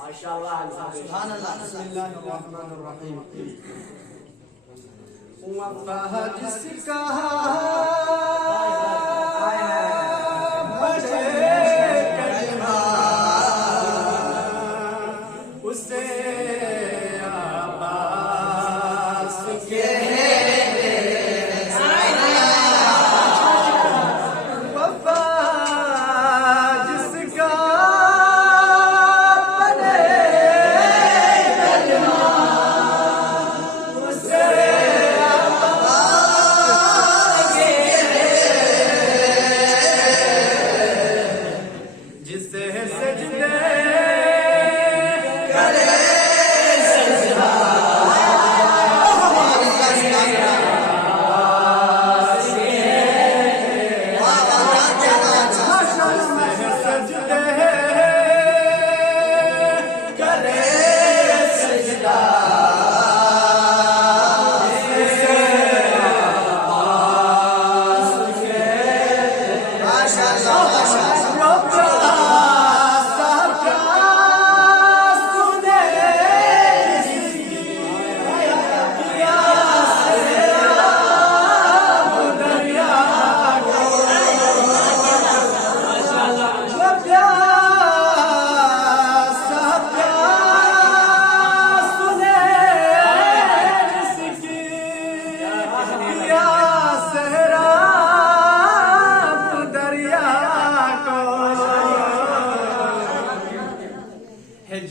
माशाअल्लाह सुभान अल्लाह। बिस्मिल्लाहिर्रहमानिर्रहीम। वफ़ा जिसका बड़े कलमा उसे अब्बास के वफ़ा जिसका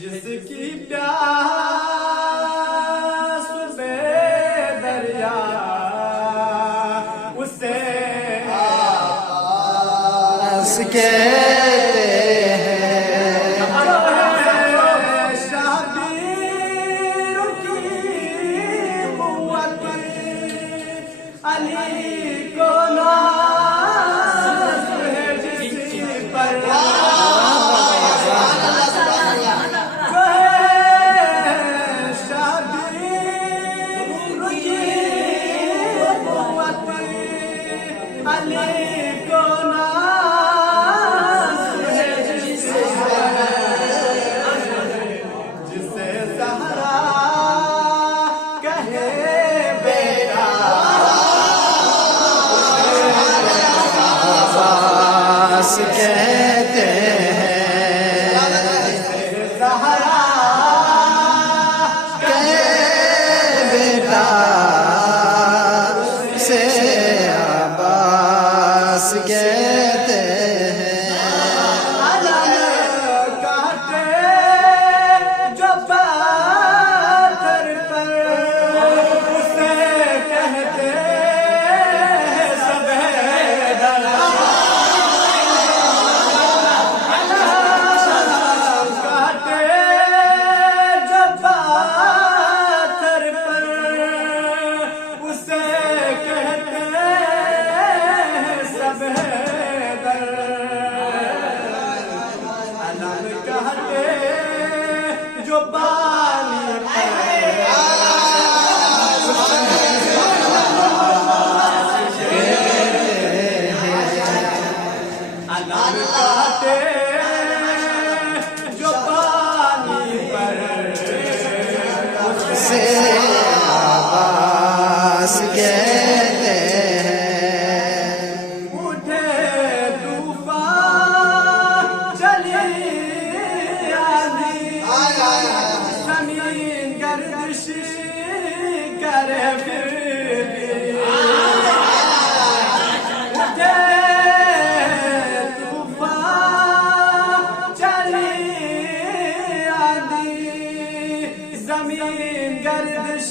जिसकी प्यास बे दरिया उसे आस कहते हैं। शाबीर की कुव्वत अली को नाज़ है जिस पर जिसे ज़हरा कहे बेटा अब्बास कहते हैं। ज़हरा कहे बेटा से अब्बास कहते हैं। अलम काटे जो पाथर पर उसे कहते सब हैदर। अलम काटे जो पाथर पर उसे कहते सब हैदर। अलम कहते जो बाली अलम कहते जो पानी पर से आवाज़ कहते हैं। उठे तूफान चली आंधी ज़मीन गर्दिश करे फिर भी। उठे तूफान चली आंधी ज़मीन गर्दिश